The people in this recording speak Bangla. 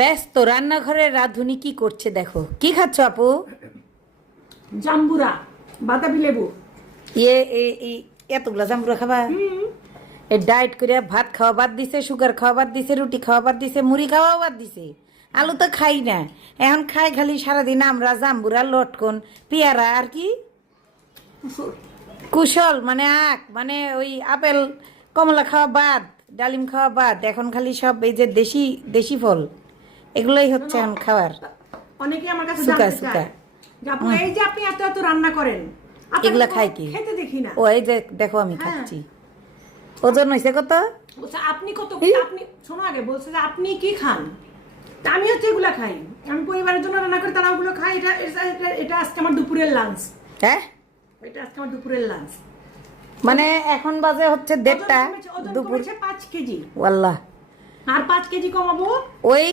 ব্যস্ত রান্নাঘরে রাঁধুনি কি করছে দেখো। কি খাচ্ছ আপু? জাম্বুরা, বাতাবি লেবু। ইয়ে এতগুলা জাম্বুরা খাবা? এই ডায়েট করে ভাত খাওয়া বাদ দিছে, সুগার খাওয়া বাদ দিছে, রুটি খাওয়া বাদ দিছে, মুড়ি খাওয়াও বাদ দিছে। আলু তো খাই না, এখন খাই খালি সারাদিন আমরা জাম্বুরা, লটকন, পেয়ারা আর কি কুশল মানে মানে ওই আপেল কমলা খাওয়া বাদ, ডালিম খাওয়া বাদ, এখন খালি সব এই যে দেশি দেশি ফল এগুলোই হচ্ছে এখন খাওয়ার। অনেকে আমার কাছে সুকা জানতে সুকা চায় যে আপু এই যে আপনি এত এত রান্না করেন, আপনাকে এগুলা তো খাই কি? খেতে দেখি না। ও এই যে দেখো আমি হ্যাঁ। খাচ্ছি। ওজন হয়েছে কত? বলছে আপনি কত, আপনি শোনো আগে, বলছে যে আপনি কি খান। তা আমি হচ্ছে এগুলা খাই, আমি পরিবারের জন্য রান্না করি, তারা ওগুলো খাই। এটা আজকে আমার দুপুরের লাঞ্চ। হ্যাঁ, এটা আজকে আমার দুপুরের লাঞ্চ। মানে এখন বাজে হচ্ছে 1:30 ওজন দুপুর। কমেছে 5 কেজি, ওয়াল্লাহ, আর 5 কেজি কমাবো। ওই